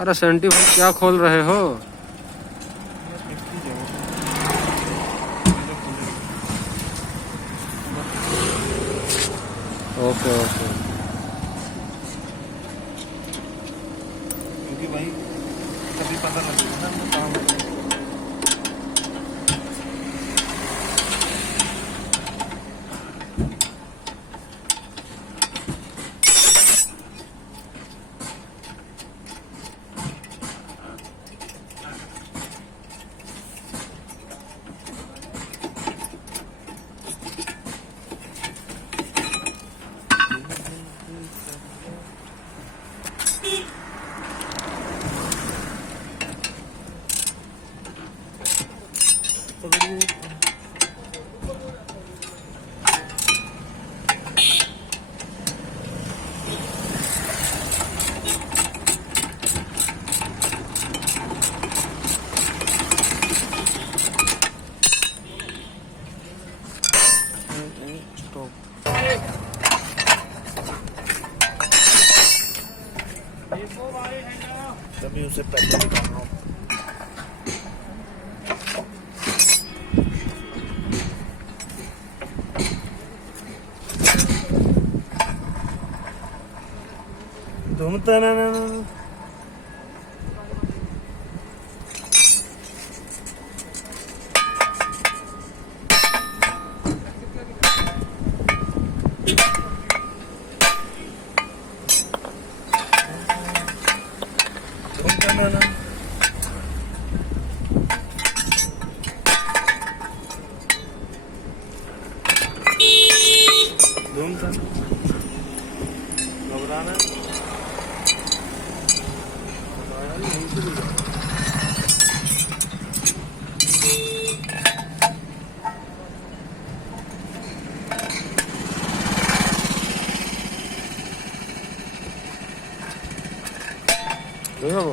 अरे सेंटी भाई क्या खोल रहे हो? Okay okay. क्योंकि भाई कभी पता लगेगा ना काम तभी उसे पहले निकालना होगा। घूमता ना घूमता घबराना देखो